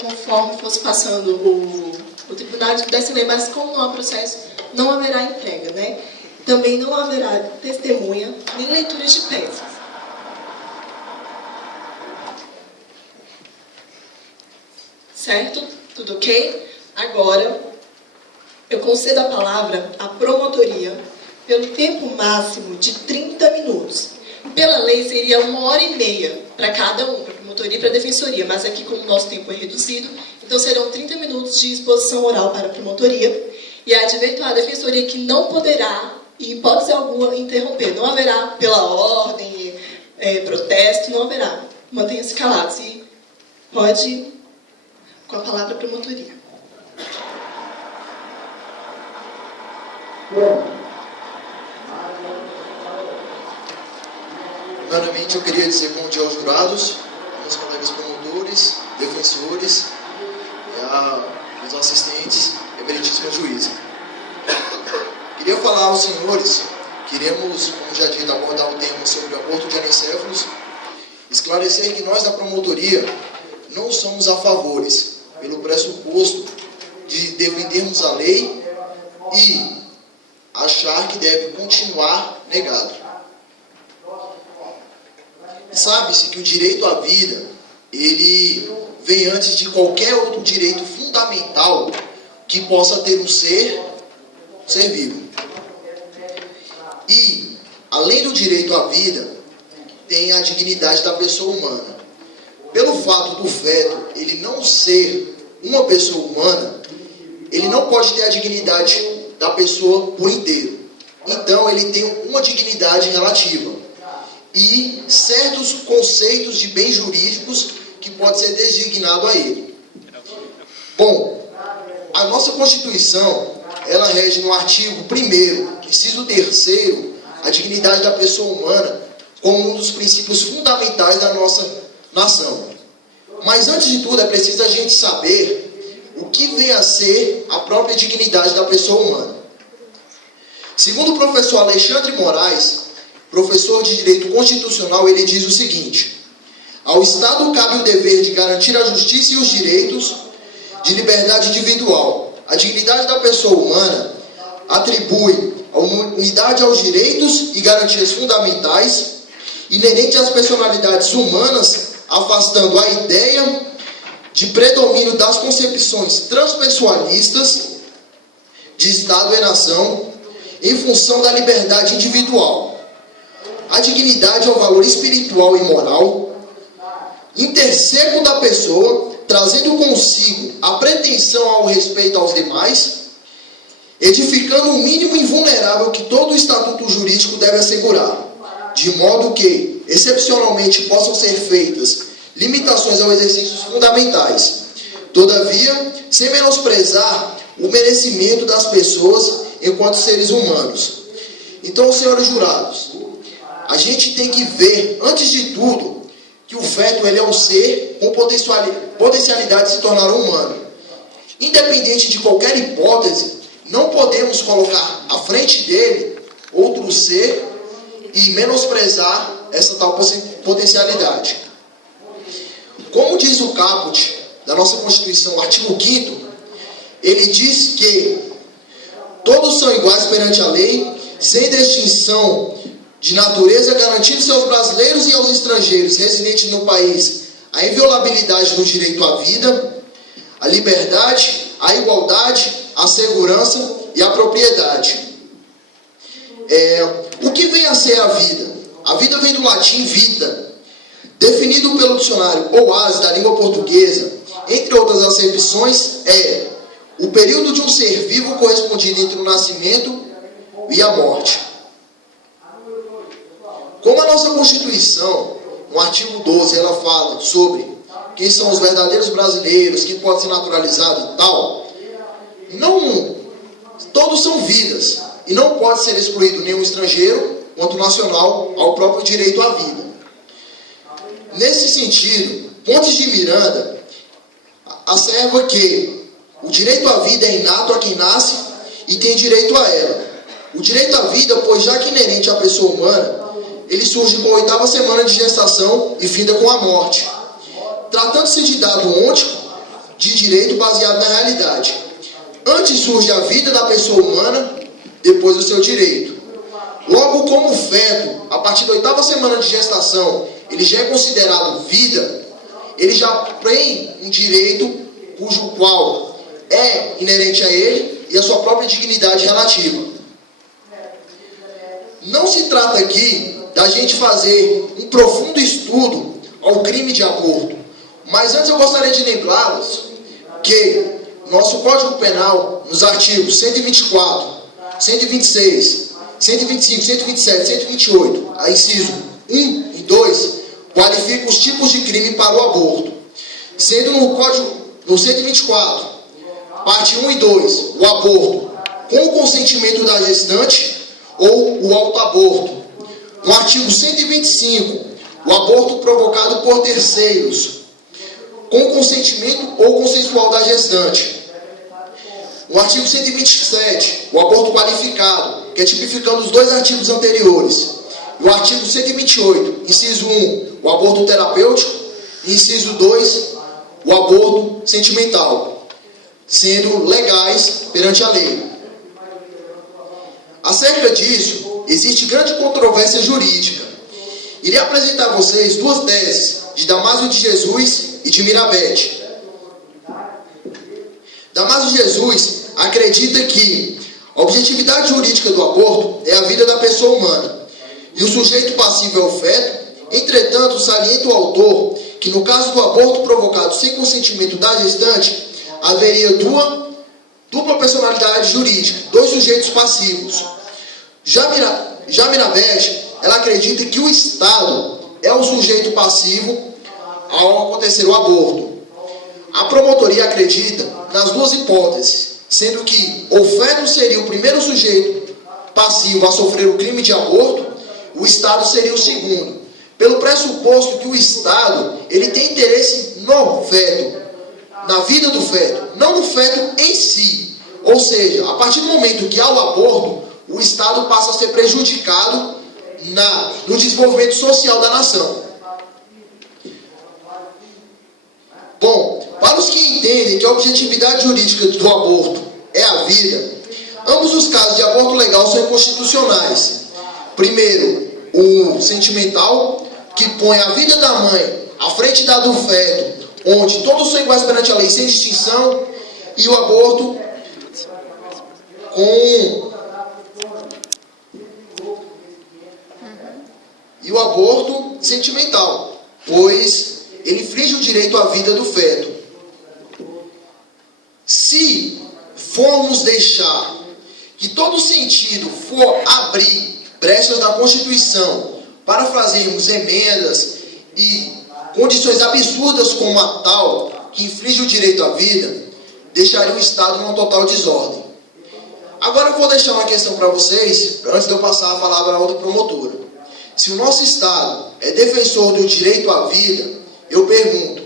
Conforme fosse passando o tribunal de pudesse ler, mas como não há processo, não haverá entrega, né? Também não haverá testemunha, nem leitura de peças. Certo? Tudo ok? Agora, eu concedo a palavra à promotoria pelo tempo máximo de 30 minutos. Pela lei, seria 1h30 para cada um, para a promotoria e para a defensoria, mas aqui, como o nosso tempo é reduzido, então serão 30 minutos de exposição oral para a promotoria, e adverto à defensoria que não poderá, em hipótese alguma, interromper. Não haverá, pela ordem, protesto, não haverá. Mantenha-se calados e pode, com a palavra, a promotoria. Primeiramente, eu queria dizer bom dia aos jurados, aos colegas promotores, defensores e aos assistentes e meritíssima juíza. Queria falar aos senhores, queremos, como já dito, abordar o tema sobre o aborto de anencéfalos, esclarecer que nós da promotoria não somos a favores, pelo pressuposto de defendermos a lei e achar que deve continuar negado. Sabe-se que o direito à vida, ele vem antes de qualquer outro direito fundamental que possa ter um ser vivo. E, além do direito à vida, tem a dignidade da pessoa humana. Pelo fato do feto ele não ser uma pessoa humana, ele não pode ter a dignidade da pessoa por inteiro. Então, ele tem uma dignidade relativa e certos conceitos de bens jurídicos que pode ser designado a ele. Bom, a nossa Constituição, ela rege no artigo 1º, inciso 3º, a dignidade da pessoa humana como um dos princípios fundamentais da nossa nação. Mas antes de tudo, é preciso a gente saber o que vem a ser a própria dignidade da pessoa humana. Segundo o professor Alexandre Moraes, professor de Direito Constitucional, ele diz o seguinte: ao Estado cabe o dever de garantir a justiça e os direitos de liberdade individual. A dignidade da pessoa humana atribui a unidade aos direitos e garantias fundamentais inerentes às personalidades humanas, afastando a ideia de predomínio das concepções transpessoalistas de Estado e nação em função da liberdade individual. A dignidade é o valor espiritual e moral interseco da pessoa, trazendo consigo a pretensão ao respeito aos demais, edificando o mínimo invulnerável que todo o estatuto jurídico deve assegurar, de modo que, excepcionalmente, possam ser feitas limitações aos exercícios fundamentais, todavia, sem menosprezar o merecimento das pessoas enquanto seres humanos. Então, senhores jurados, a gente tem que ver, antes de tudo, que o feto ele é um ser com potencialidade de se tornar humano. Independente de qualquer hipótese, não podemos colocar à frente dele outro ser e menosprezar essa tal potencialidade. Como diz o caput da nossa Constituição, o artigo 5º, ele diz que todos são iguais perante a lei, sem distinção de natureza, garantindo-se aos brasileiros e aos estrangeiros residentes no país a inviolabilidade do direito à vida, a liberdade, a igualdade, a segurança e a propriedade. O que vem a ser a vida? A vida vem do latim vita, definido pelo dicionário OAS da língua portuguesa, entre outras acepções, é o período de um ser vivo correspondido entre o nascimento e a morte. Como a nossa Constituição, no artigo 12, ela fala sobre quem são os verdadeiros brasileiros, quem pode ser naturalizado e tal, não, todos são vidas, e não pode ser excluído nenhum estrangeiro, quanto nacional, ao próprio direito à vida. Nesse sentido, Pontes de Miranda asserva que o direito à vida é inato a quem nasce e tem direito a ela. O direito à vida, pois já que inerente à pessoa humana, ele surge com a 8ª semana de gestação e finda com a morte. Tratando-se de dado ôntico, de direito baseado na realidade. Antes surge a vida da pessoa humana, depois o seu direito. Logo, como o feto, a partir da 8ª semana de gestação, ele já é considerado vida, ele já tem um direito cujo qual é inerente a ele e a sua própria dignidade relativa. Não se trata aqui da gente fazer um profundo estudo ao crime de aborto, mas antes eu gostaria de lembrá-los que nosso Código Penal, nos artigos 124, 126, 125, 127, 128, a inciso 1 e 2, qualifica os tipos de crime para o aborto. Sendo no 124, parte 1 e 2, o aborto com o consentimento da gestante ou o autoaborto. No artigo 125, o aborto provocado por terceiros, com consentimento ou consensual da gestante. No artigo 127, o aborto qualificado, que é tipificando os dois artigos anteriores. E o artigo 128, inciso 1, o aborto terapêutico, e inciso 2, o aborto sentimental, sendo legais perante a lei. Acerca disso, existe grande controvérsia jurídica. Irei apresentar a vocês duas teses, de Damásio de Jesus e de Mirabete. Damásio de Jesus acredita que a objetividade jurídica do aborto é a vida da pessoa humana, e o sujeito passivo é o feto. Entretanto, salienta o autor que no caso do aborto provocado sem consentimento da gestante, haveria dupla personalidade jurídica, dois sujeitos passivos. Já Mirabete, ela acredita que o Estado é o sujeito passivo ao acontecer o aborto. A promotoria acredita nas duas hipóteses, sendo que o feto seria o primeiro sujeito passivo a sofrer o crime de aborto, o Estado seria o segundo, pelo pressuposto que o Estado ele tem interesse no feto, na vida do feto, não no feto em si. Ou seja, a partir do momento que há o aborto, o Estado passa a ser prejudicado no desenvolvimento social da nação. Bom, para os que entendem que a objetividade jurídica do aborto é a vida, ambos os casos de aborto legal são inconstitucionais. Primeiro, o sentimental, que põe a vida da mãe à frente da do feto, onde todos são iguais perante a lei sem distinção, e o aborto sentimental, pois ele infringe o direito à vida do feto. Se formos deixar que todo sentido for abrir brechas da Constituição para fazermos emendas e condições absurdas como a tal, que infringe o direito à vida, deixaria o Estado numa total desordem. Agora eu vou deixar uma questão para vocês, antes de eu passar a palavra à outra promotora. Se o nosso Estado é defensor do direito à vida, eu pergunto,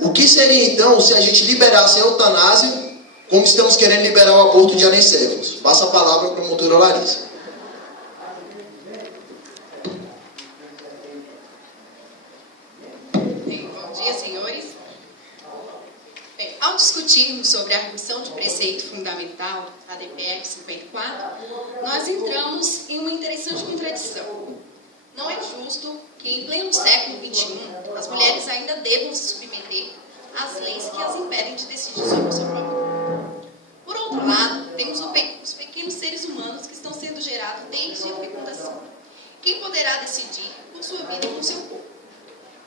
o que seria então se a gente liberasse a eutanásia, como estamos querendo liberar o aborto de anencéfalos? Passa a palavra à promotora Larissa. Bom dia, senhores. Ao discutirmos sobre a arguição de preceito fundamental, a DPF 54, nós entramos em uma interessante contradição. Não é justo que, em pleno século XXI, as mulheres ainda devam se submeter às leis que as impedem de decidir sobre o seu próprio corpo. Por outro lado, temos os pequenos seres humanos que estão sendo gerados desde a fecundação. Quem poderá decidir por sua vida e por seu corpo?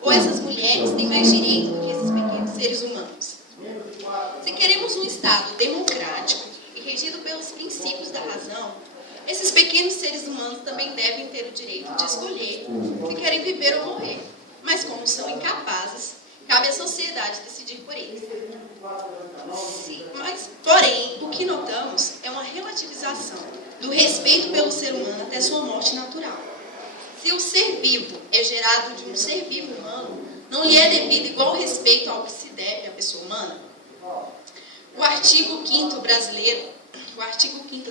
Ou essas mulheres têm mais direito do que esses pequenos seres humanos? Se queremos um Estado democrático e regido pelos princípios da razão, esses pequenos seres humanos também devem ter o direito de escolher se querem viver ou morrer. Mas como são incapazes, cabe à sociedade decidir por eles. Porém, o que notamos é uma relativização do respeito pelo ser humano até sua morte natural. Se o ser vivo é gerado de um ser vivo humano, não lhe é devido igual respeito ao que se deve à pessoa humana? O artigo 5º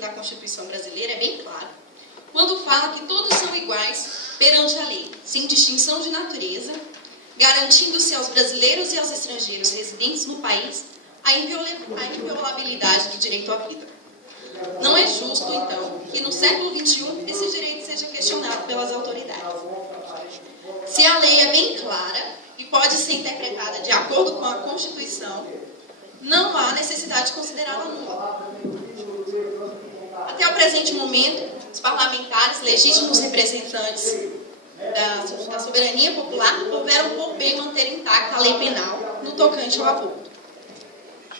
da Constituição Brasileira é bem claro, quando fala que todos são iguais perante a lei, sem distinção de natureza, garantindo-se aos brasileiros e aos estrangeiros residentes no país a inviolabilidade do direito à vida. Não é justo, então, que no século XXI esse direito seja questionado pelas autoridades. Se a lei é bem clara e pode ser interpretada de acordo com a Constituição, não há necessidade de considerá-la nula. Até o presente momento, os parlamentares, legítimos representantes da soberania popular, houveram por bem manter intacta a lei penal no tocante ao aborto.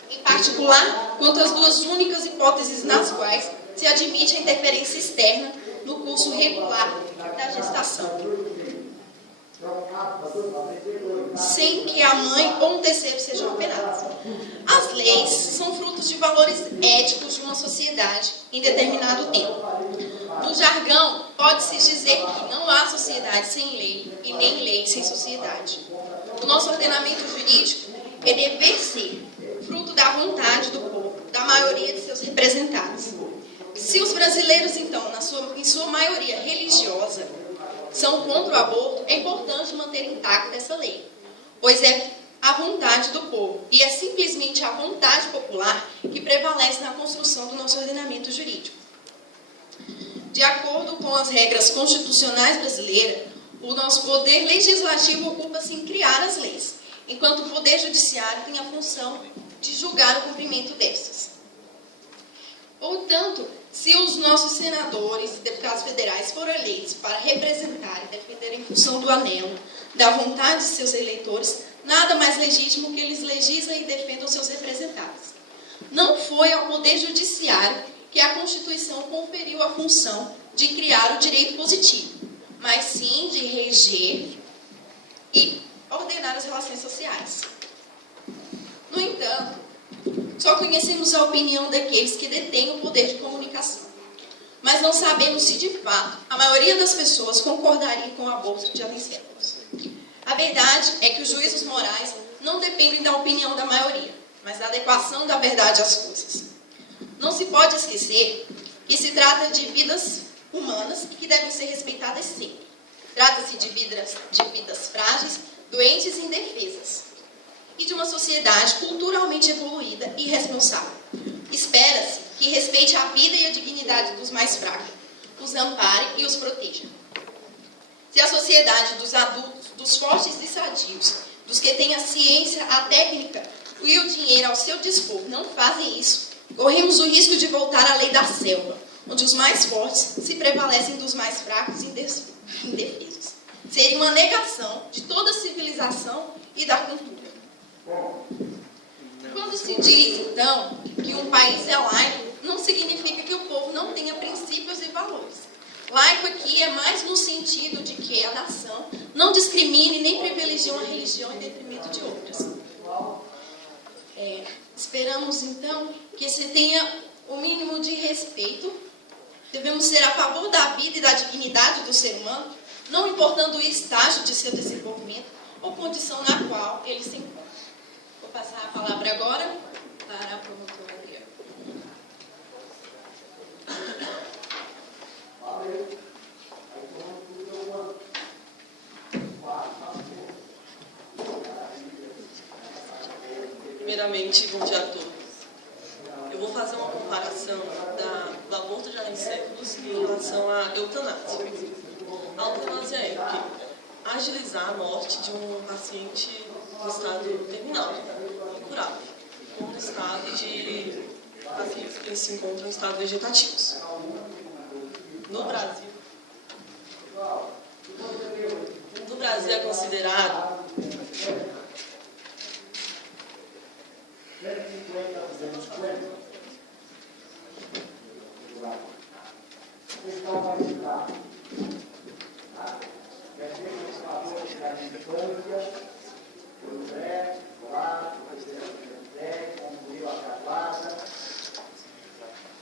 Em particular, quanto às duas únicas hipóteses nas quais se admite a interferência externa no curso regular da gestação, sem que a mãe ou um terceiro sejam apenados. As leis são frutos de valores éticos de uma sociedade em determinado tempo. No jargão, pode-se dizer que não há sociedade sem lei e nem lei sem sociedade. O nosso ordenamento jurídico é dever ser fruto da vontade do povo, da maioria de seus representados. Se os brasileiros, então, em sua maioria religiosa, são contra o aborto, é importante manter intacta essa lei, pois é a vontade do povo e é simplesmente a vontade popular que prevalece na construção do nosso ordenamento jurídico. De acordo com as regras constitucionais brasileiras, o nosso poder legislativo ocupa-se em criar as leis, enquanto o poder judiciário tem a função de julgar o cumprimento destas. Portanto, se os nossos senadores e deputados federais foram eleitos para representar e defender em função do anelo da vontade de seus eleitores, nada mais legítimo que eles legislem e defendam seus representados. Não foi ao Poder Judiciário que a Constituição conferiu a função de criar o direito positivo, mas sim de reger e ordenar as relações sociais. No entanto, só conhecemos a opinião daqueles que detêm o poder de comunicação, mas não sabemos se, de fato, a maioria das pessoas concordaria com o aborto de ancestrais. A verdade é que os juízos morais não dependem da opinião da maioria, mas da adequação da verdade às coisas. Não se pode esquecer que se trata de vidas humanas e que devem ser respeitadas sempre. Trata-se de vidas frágeis, doentes e indefesas, e de uma sociedade culturalmente evoluída e responsável. Espera-se que respeite a vida e a dignidade dos mais fracos, os ampare e os proteja. Se a sociedade dos adultos, dos fortes e sadios, dos que têm a ciência, a técnica e o dinheiro ao seu dispor não fazem isso, corremos o risco de voltar à lei da selva, onde os mais fortes se prevalecem dos mais fracos e indefesos. Seria uma negação de toda a civilização e da cultura. Quando se diz, então, que um país é laico, não significa que o povo não tenha princípios e valores. Laico aqui é mais no sentido de que a nação não discrimine nem privilegie uma religião em detrimento de outras. Esperamos, então, que se tenha o mínimo de respeito. Devemos ser a favor da vida e da dignidade do ser humano, não importando o estágio de seu desenvolvimento ou condição na qual ele se encontra. Vou passar a palavra agora para a promotora Adriana. Primeiramente, bom dia a todos. Eu vou fazer uma comparação do aborto de ancestrais em relação à eutanásia. A eutanásia é o quê? Agilizar a morte de um paciente no estado terminal, incurável, ou no estado de pacientes que se encontram em estado vegetativos. No Brasil é considerado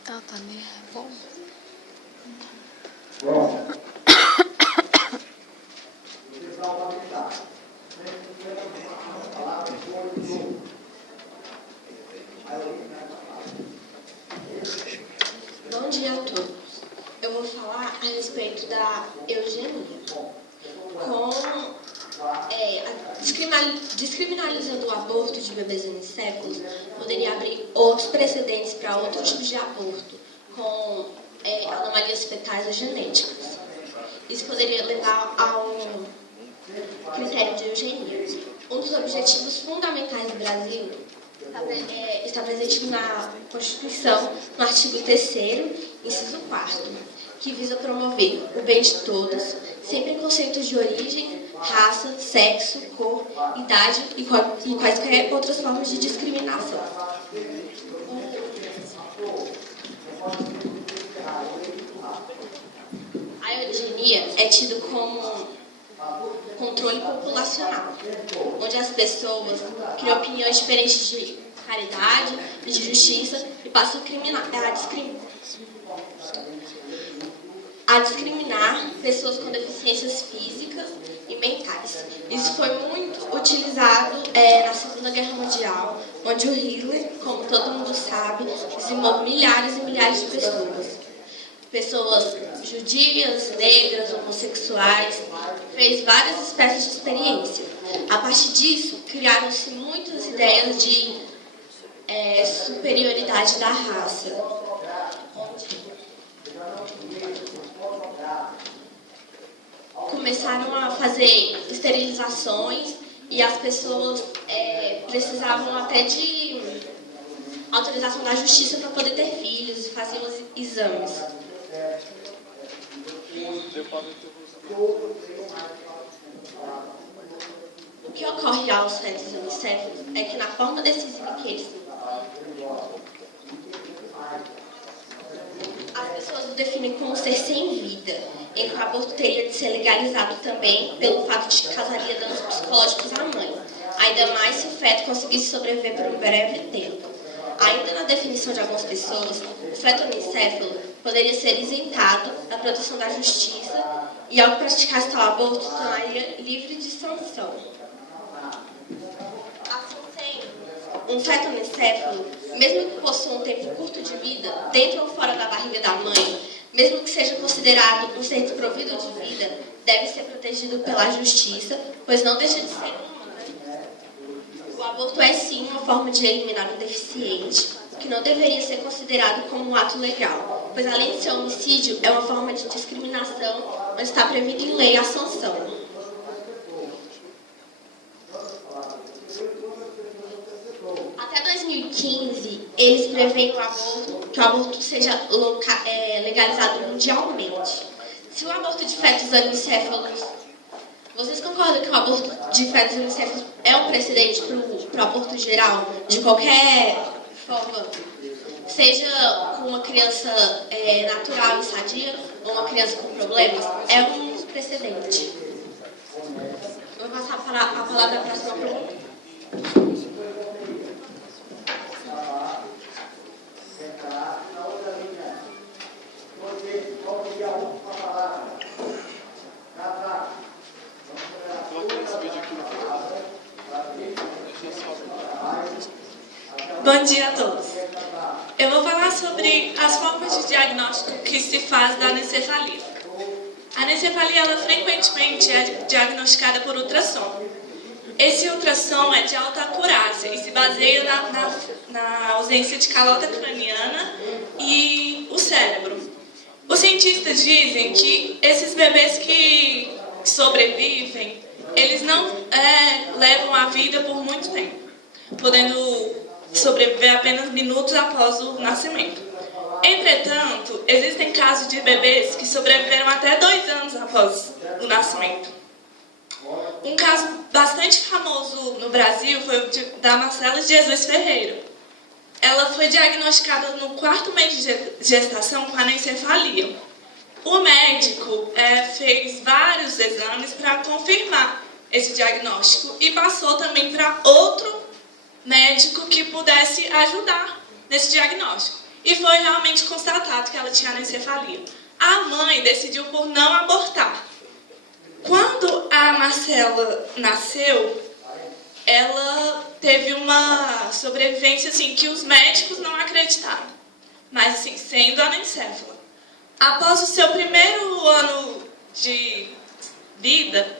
Tá nervoso. Bom dia a todos. Eu vou falar a respeito da eugenia. Com a descriminalizando o aborto de bebês anicéfalos, poderia abrir outros precedentes para outros tipos de aborto, com anomalias fetais ou genéticas. Isso poderia levar ao critério de eugenia. Um dos objetivos fundamentais do Brasil está presente na Constituição, no artigo 3º, inciso 4º, que visa promover o bem de todos, sem preconceitos de origem, raça, sexo, cor, idade e quaisquer outras formas de discriminação. A eugenia é tido como controle populacional, onde as pessoas criam opiniões diferentes de caridade e de justiça e passam a discriminar pessoas com deficiências físicas e mentais. Isso foi muito utilizado na Segunda Guerra Mundial, onde o Hitler, como todo mundo sabe, dizimou milhares e milhares de pessoas. Pessoas judias, negras, homossexuais, fez várias espécies de experiência. A partir disso, criaram-se muitas ideias de superioridade da raça. Começaram a fazer esterilizações e as pessoas precisavam até de autorização da justiça para poder ter filhos e fazer os exames. O que ocorre aos fetos anicéfalos é que na forma decisiva que eles as pessoas o definem como um ser sem vida, em que o aborto teria de ser legalizado também pelo fato de que causaria danos psicológicos à mãe, ainda mais se o feto conseguisse sobreviver por um breve tempo. Ainda na definição de algumas pessoas, o feto anicéfalo poderia ser isentado da proteção da justiça e, ao praticar tal aborto, tornaria livre de sanção. Assim sendo, um feto anicéfalo, mesmo que possua um tempo curto de vida, dentro ou fora da barriga da mãe, mesmo que seja considerado um ser desprovido de vida, deve ser protegido pela justiça, pois não deixa de ser humano. O aborto é sim uma forma de eliminar um deficiente, que não deveria ser considerado como um ato legal, pois além de ser homicídio, é uma forma de discriminação, mas está prevista em lei a sanção. Até 2015, eles preveem que o aborto seja legalizado mundialmente. Se o aborto de fetos anicéfalos... Vocês concordam que o aborto de fetos anicéfalos é um precedente para o aborto geral, de qualquer forma, seja com uma criança natural e sadia ou uma criança com problemas? É um precedente. Eu vou passar a palavra para a próxima pergunta. Bom dia a todos. Eu vou falar sobre as formas de diagnóstico que se faz da anencefalia. A anencefalia, ela frequentemente é diagnosticada por ultrassom. Esse ultrassom é de alta acurácia e se baseia na ausência de calota craniana e o cérebro. Os cientistas dizem que esses bebês que sobrevivem, eles não levam a vida por muito tempo, podendo sobreviver apenas minutos após o nascimento. Entretanto, existem casos de bebês que sobreviveram até 2 anos após o nascimento. Um caso bastante famoso no Brasil foi o da Marcela de Jesus Ferreira. Ela foi diagnosticada no 4º mês de gestação com anencefalia. O médico fez vários exames para confirmar esse diagnóstico e passou também para outro médico que pudesse ajudar nesse diagnóstico. E foi realmente constatado que ela tinha anencefalia. A mãe decidiu por não abortar. Quando a Marcela nasceu, ela teve uma sobrevivência assim, que os médicos não acreditaram, mas assim, sendo anencéfala. Após o seu primeiro ano de vida,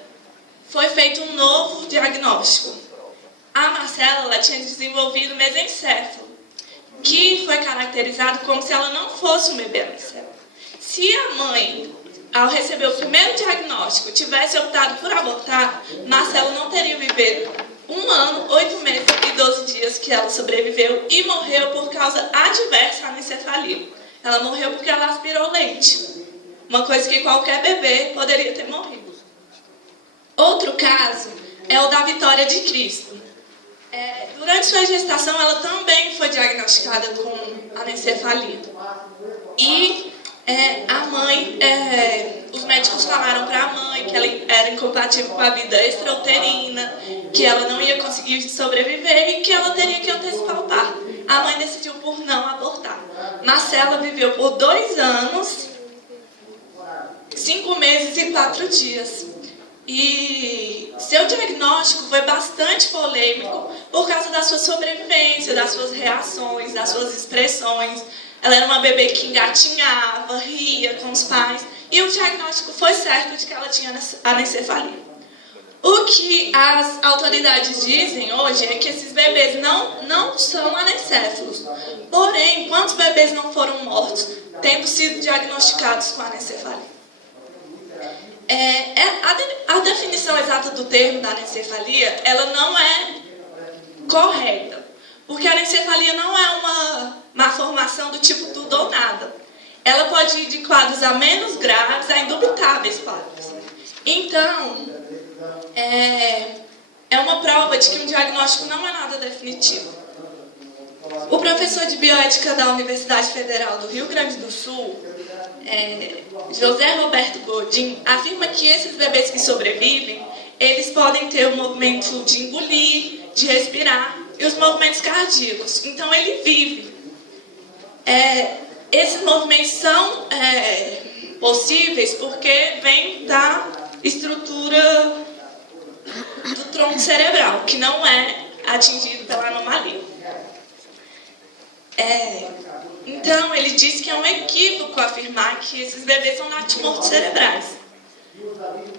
foi feito um novo diagnóstico. A Marcela ela tinha desenvolvido mesencéfalo, que foi caracterizado como se ela não fosse um bebê anencefalo. Se a mãe, ao receber o primeiro diagnóstico, tivesse optado por abortar, Marcela não teria vivido 1 ano, 8 meses e 12 dias que ela sobreviveu e morreu por causa adversa à anencefalia. Ela morreu porque ela aspirou leite, uma coisa que qualquer bebê poderia ter morrido. Outro caso é o da Vitória de Cristo. Durante sua gestação, ela também foi diagnosticada com anencefalia. E a mãe, os médicos falaram para a mãe que ela era incompatível com a vida extrauterina, que ela não ia conseguir sobreviver e que ela teria que antecipar o parto. A mãe decidiu por não abortar. Marcela viveu por 2 anos, 5 meses e 4 dias. E seu diagnóstico foi bastante polêmico por causa da sua sobrevivência, das suas reações, das suas expressões. Ela era uma bebê que engatinhava, ria com os pais. E o diagnóstico foi certo de que ela tinha anencefalia. O que as autoridades dizem hoje é que esses bebês não são anencéfalos. Porém, quantos bebês não foram mortos tendo sido diagnosticados com anencefalia? A definição exata do termo da anencefalia, ela não é correta. Porque a anencefalia não é uma malformação do tipo tudo ou nada. Ela pode ir de quadros a menos graves a indubitáveis quadros. Então, é uma prova de que um diagnóstico não é nada definitivo. O professor de bioética da Universidade Federal do Rio Grande do Sul, José Roberto Godin, afirma que esses bebês que sobrevivem, eles podem ter o movimento de engolir, de respirar e os movimentos cardíacos. Então, ele vive. Esses movimentos são possíveis porque vêm da estrutura do tronco cerebral, que não é atingido pela anomalia. Então, ele diz que é um equívoco afirmar que esses bebês são natimortos cerebrais.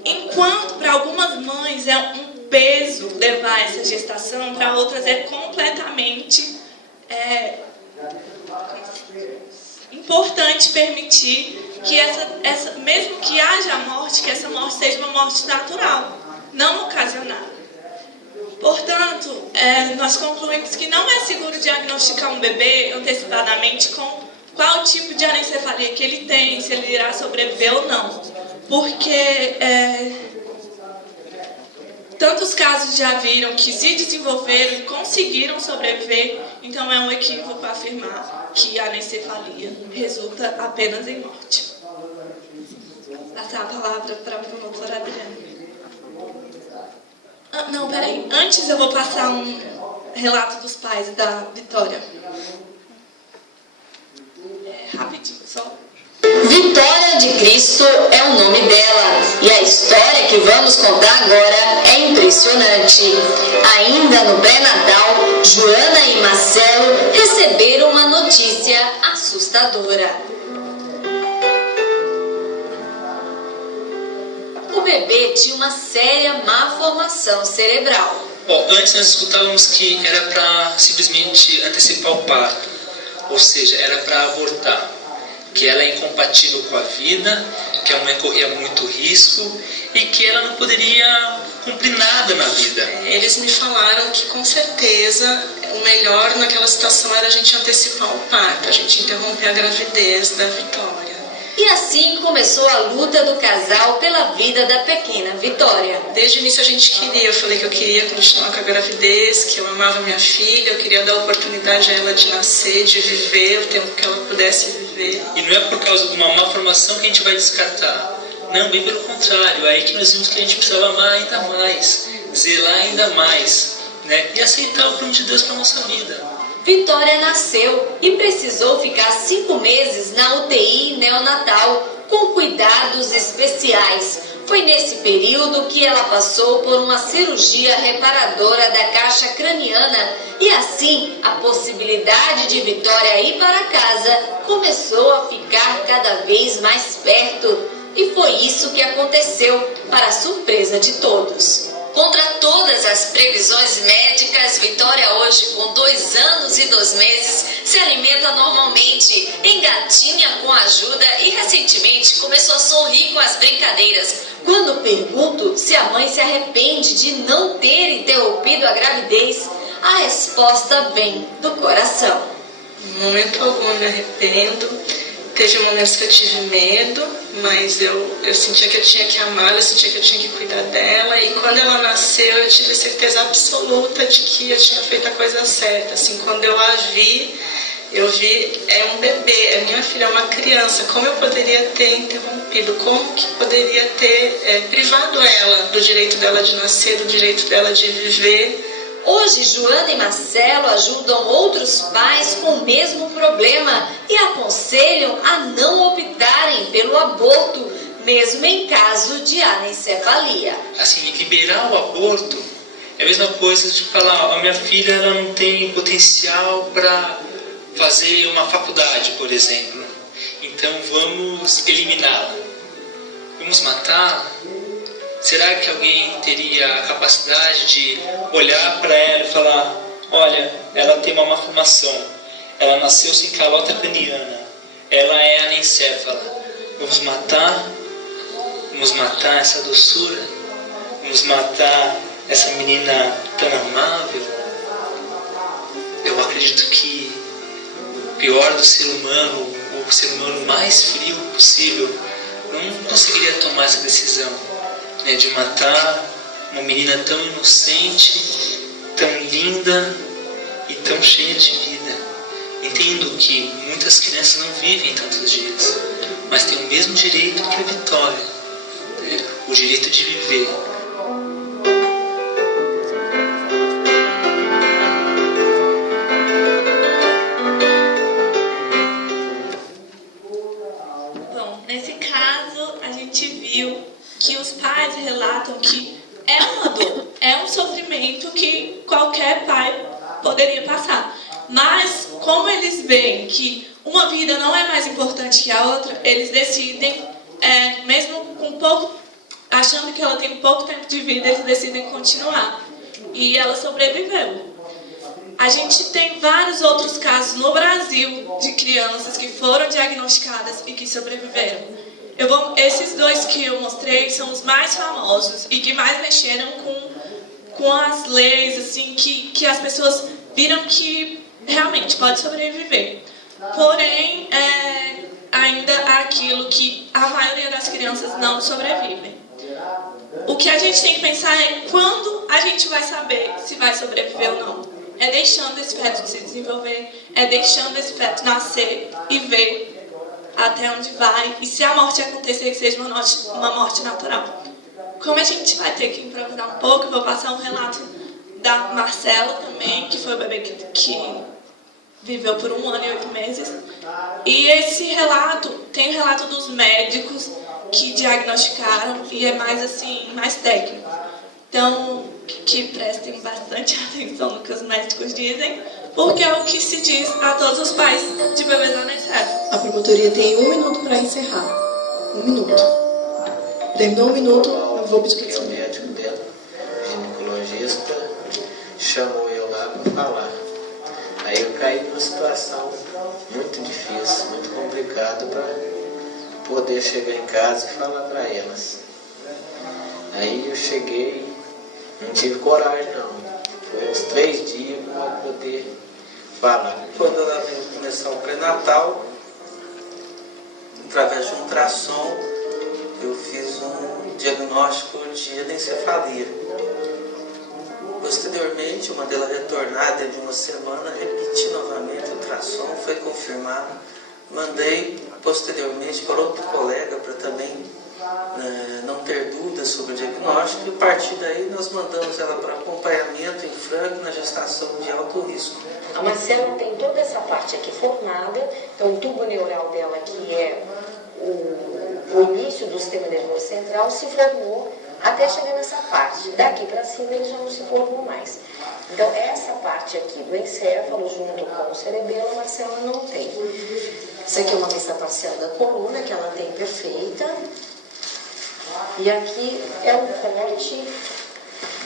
Enquanto para algumas mães é um peso levar essa gestação, para outras é completamente importante permitir que mesmo que haja morte, que essa morte seja uma morte natural, não ocasionada. Portanto, nós concluímos que não é seguro diagnosticar um bebê antecipadamente com qual tipo de anencefalia que ele tem, se ele irá sobreviver ou não. Porque tantos casos já viram que se desenvolveram e conseguiram sobreviver, então é um equívoco afirmar que a anencefalia resulta apenas em morte. Passar a palavra para a promotora Adriana. Não, peraí. Antes eu vou passar um relato dos pais da Vitória. Rapidinho, só. Vitória de Cristo é o nome dela e a história que vamos contar agora é impressionante. Ainda no pré-natal, Joana e Marcelo receberam uma notícia assustadora. O bebê tinha uma séria malformação cerebral. Bom, antes nós escutávamos que era para simplesmente antecipar o parto, ou seja, era para abortar, que ela é incompatível com a vida, que a mãe corria muito risco e que ela não poderia cumprir nada na vida. Eles me falaram que com certeza o melhor naquela situação era a gente antecipar o parto, a gente interromper a gravidez da Vitória. E assim começou a luta do casal pela vida da pequena Vitória. Desde o início a gente queria, eu falei que eu queria continuar com a gravidez, que eu amava minha filha, eu queria dar oportunidade a ela de nascer, de viver o tempo que ela pudesse viver. E não é por causa de uma malformação que a gente vai descartar. Não, bem pelo contrário, é aí que nós vimos que a gente precisava amar ainda mais, zelar ainda mais, né? E aceitar o plano de Deus para a nossa vida. Vitória nasceu e precisou ficar 5 meses na UTI neonatal com cuidados especiais. Foi nesse período que ela passou por uma cirurgia reparadora da caixa craniana e assim a possibilidade de Vitória ir para casa começou a ficar cada vez mais perto. E foi isso que aconteceu, para a surpresa de todos. Contra todas as previsões médicas, Vitória hoje, com 2 anos e 2 meses, se alimenta normalmente, engatinha com ajuda e recentemente começou a sorrir com as brincadeiras. Quando pergunto se a mãe se arrepende de não ter interrompido a gravidez, a resposta vem do coração. Em momento algum eu me arrependo. Teve momentos que eu tive medo, mas eu sentia que eu tinha que amá-la, eu sentia que eu tinha que cuidar dela. E quando ela nasceu, eu tive certeza absoluta de que eu tinha feito a coisa certa. Assim, quando eu a vi, eu vi, é um bebê, minha filha é uma criança. Como eu poderia ter interrompido? Como que poderia ter privado ela do direito dela de nascer, do direito dela de viver? Hoje, Joana e Marcelo ajudam outros pais com o mesmo problema e aconselham a não optarem pelo aborto, mesmo em caso de anencefalia. Assim, liberar o aborto é a mesma coisa de falar, a minha filha ela não tem potencial para fazer uma faculdade, por exemplo. Então vamos eliminá-la. Vamos matá-la? Será que alguém teria a capacidade de olhar para ela e falar, olha, ela tem uma malformação, ela nasceu sem calota craniana, ela é anencéfala. Vamos matar essa doçura? Vamos matar essa menina tão amável? Eu acredito que o pior do ser humano, o ser humano mais frio possível, não conseguiria tomar essa decisão, né, de matar uma menina tão inocente, tão linda e tão cheia de vida. Entendo que muitas crianças não vivem tantos dias, mas têm o mesmo direito que a Vitória, né, o direito de viver. Bom, nesse caso, a gente viu que os pais relatam que é uma dor, é um sofrimento que qualquer pai poderia passar. Mas, como eles veem que uma vida não é mais importante que a outra, eles decidem, mesmo com pouco, achando que ela tem pouco tempo de vida, eles decidem continuar. E ela sobreviveu. A gente tem vários outros casos no Brasil de crianças que foram diagnosticadas e que sobreviveram. Esses 2 que eu mostrei são os mais famosos e que mais mexeram com as leis, assim, que as pessoas viram que realmente pode sobreviver. Porém, ainda há aquilo que a maioria das crianças não sobrevivem. O que a gente tem que pensar é quando a gente vai saber se vai sobreviver ou não. É deixando esse feto se desenvolver, é deixando esse feto nascer e ver até onde vai, e se a morte acontecer, que seja uma morte natural. Como a gente vai ter que improvisar um pouco, eu vou passar um relato da Marcela também, que foi o bebê que viveu por 1 ano e 8 meses. E esse relato, tem o relato dos médicos que diagnosticaram, e é mais assim, mais técnico. Então, que prestem bastante atenção no que os médicos dizem, porque é o que se diz a todos os pais de bebês anencéfalos. A promotoria tem 1 minuto para encerrar. 1 minuto. Terminou 1 minuto, eu vou pedir que o médico dela, ginecologista, chamou eu lá para falar. Aí eu caí numa situação muito difícil, muito complicada para poder chegar em casa e falar para elas. Aí eu cheguei, não tive coragem não. Foi uns 3 dias para poder falar. Quando ela veio começar o pré-natal, através de um ultrassom, eu fiz um diagnóstico de anencefalia. Posteriormente, eu mandei ela retornar dentro de 1 semana, repeti novamente o ultrassom, foi confirmado. Mandei posteriormente para outro colega para também não ter dúvidas sobre o diagnóstico, e a partir daí nós mandamos ela para acompanhamento em franco na gestação de alto risco. A Marcela tem toda essa parte aqui formada, então o tubo neural dela, que é o início do sistema nervoso central, se formou até chegar nessa parte. Daqui para cima ele já não se formou mais. Então essa parte aqui do encéfalo junto com o cerebelo, a Marcela não tem. Isso aqui é uma vista parcial da coluna, que ela tem perfeita. E aqui é um corte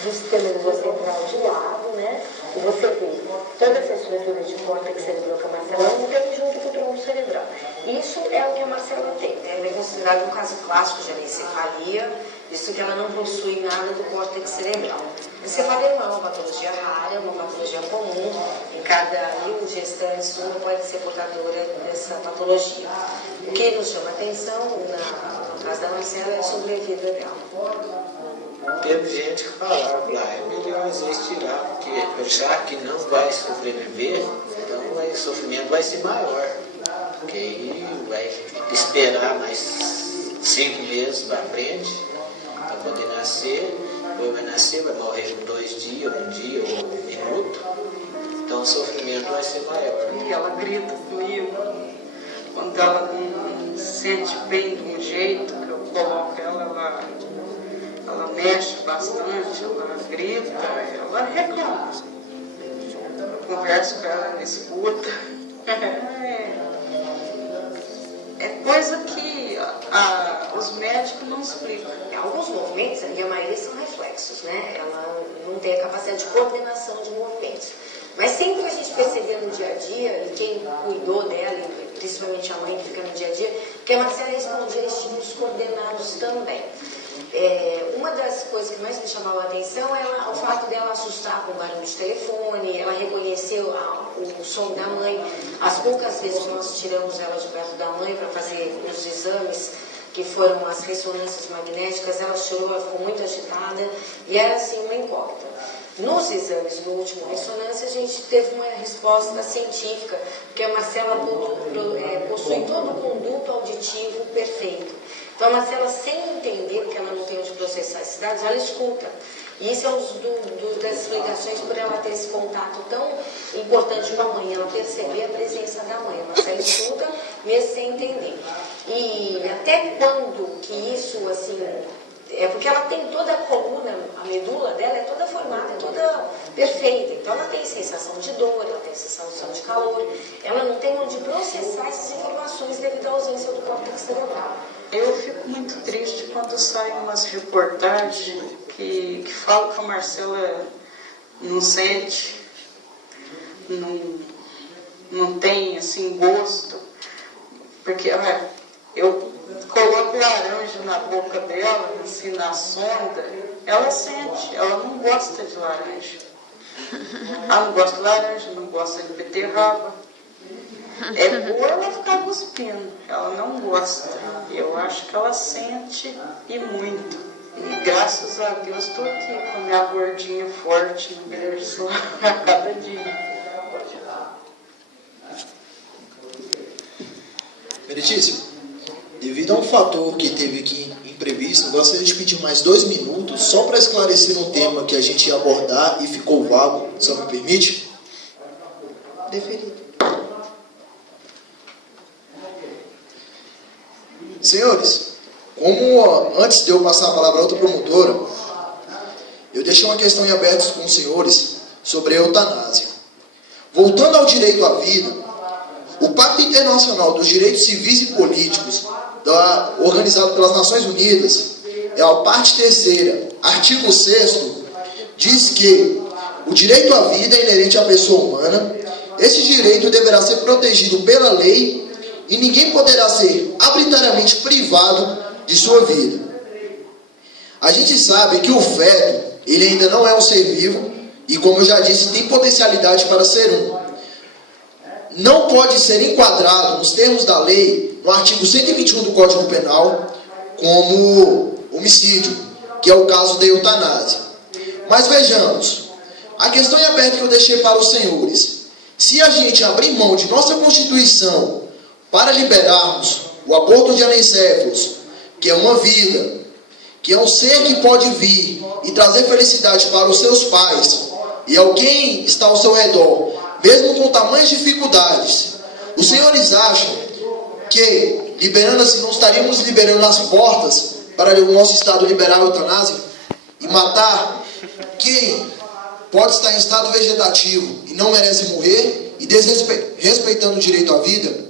do sistema nervoso central de lado, né? E você vê toda essa estrutura de córtex cerebral que a Marcela não tem junto com o tronco cerebral. Isso é o que a Marcela tem, né? Ela é considerada um caso clássico de anencefalia, visto que ela não possui nada do córtex cerebral. A encefalia não é uma patologia rara, é uma patologia comum. Em cada 1000 gestantes, uma pode ser portadora dessa patologia. O que nos chama atenção, no caso da Marcela, é a sobrevida dela. Teve gente que falava, é melhor às vezes tirar, porque já que não vai sobreviver, então o sofrimento vai ser maior. Porque aí vai esperar mais 5 meses para frente, para poder nascer, depois vai nascer, vai morrer em 2 dias, 1 dia ou 1 minuto, então o sofrimento vai ser maior. E ela grita comigo, quando ela não se sente bem de um jeito, que eu coloco ela mexe bastante, ela grita, ela reclama. Eu converso com ela, ela escuta. É coisa que os médicos não explicam. Alguns movimentos, e a maioria são reflexos, né? Ela não tem a capacidade de coordenação de movimentos. Mas sempre a gente percebeu no dia a dia, e quem cuidou dela, principalmente a mãe que fica no dia a dia, que a Marcela respondia a estímulos coordenados também. Uma das coisas que mais me chamava a atenção é o fato dela assustar com o barulho de telefone, ela reconheceu o som da mãe. As poucas vezes que nós tiramos ela de perto da mãe para fazer os exames, que foram as ressonâncias magnéticas, ela chorou, ela ficou muito agitada e era assim uma incógnita. Nos exames do último ressonância, a gente teve uma resposta científica, porque a Marcela possui todo o conduto auditivo perfeito. Então, a Marcela, sem entender que ela não tem onde processar esses dados, ela escuta. E isso é uma das explicações por ela ter esse contato tão importante com a mãe, ela perceber a presença da mãe. A Marcela escuta, mesmo sem entender. E até quando que isso, assim... porque ela tem toda a coluna, a medula dela é toda formada, toda perfeita. Então ela tem sensação de dor, ela tem sensação de calor. Ela não tem onde processar essas informações devido à ausência do córtex cerebral. Eu fico muito triste quando saem umas reportagens que falam que a Marcela não sente, não tem assim gosto. Porque eu coloco laranja na boca dela, assim, na sonda, ela sente, ela não gosta de laranja. Ela não gosta de laranja, não gosta de beterraba. É boa ela ficar cuspindo, ela não gosta. Eu acho que ela sente e muito. E graças a Deus estou aqui com a minha gordinha forte no berço a cada dia. Meritíssimo, devido a um fator que teve aqui imprevisto, gostaria de pedir mais 2 minutos só para esclarecer um tema que a gente ia abordar e ficou vago, só me permite? Deferido. Senhores, como antes de eu passar a palavra a outra promotora, eu deixei uma questão em aberto com os senhores sobre a eutanásia. Voltando ao direito à vida, o Pacto Internacional dos Direitos Civis e Políticos, organizado pelas Nações Unidas, é a parte 3ª, artigo 6º, diz que o direito à vida é inerente à pessoa humana. Esse direito deverá ser protegido pela lei e ninguém poderá ser arbitrariamente privado de sua vida. A gente sabe que o feto, ele ainda não é um ser vivo e, como eu já disse, tem potencialidade para ser um. Não pode ser enquadrado nos termos da lei, no artigo 121 do Código Penal, como homicídio, que é o caso da eutanásia. Mas vejamos, a questão em aberto que eu deixei para os senhores: se a gente abrir mão de nossa Constituição para liberarmos o aborto de anencéfalos, que é uma vida, que é um ser que pode vir e trazer felicidade para os seus pais e alguém está ao seu redor, mesmo com tamanhas dificuldades, os senhores acham que, liberando assim, não estaríamos liberando as portas para o nosso Estado liberar a eutanásia e matar quem pode estar em estado vegetativo e não merece morrer e desrespeitando o direito à vida?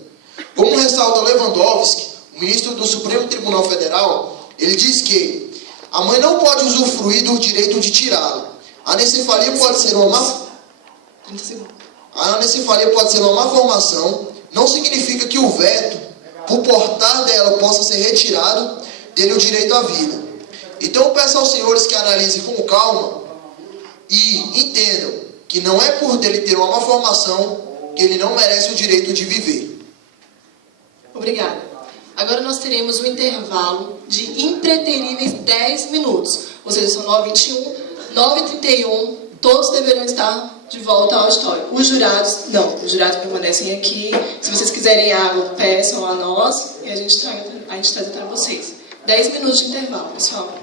Como ressalta Lewandowski, o ministro do Supremo Tribunal Federal, ele diz que a mãe não pode usufruir do direito de tirá-lo. A anencefalia pode ser uma má formação, não significa que o veto, por portar dela, possa ser retirado dele o direito à vida. Então eu peço aos senhores que analisem com calma e entendam que não é por dele ter uma má formação que ele não merece o direito de viver. Obrigada. Agora nós teremos um intervalo de impreteríveis 10 minutos. Ou seja, são 9h21, 9h31, todos deverão estar de volta ao auditório. Os jurados permanecem aqui. Se vocês quiserem água, peçam a nós e a gente traz até vocês. 10 minutos de intervalo, pessoal.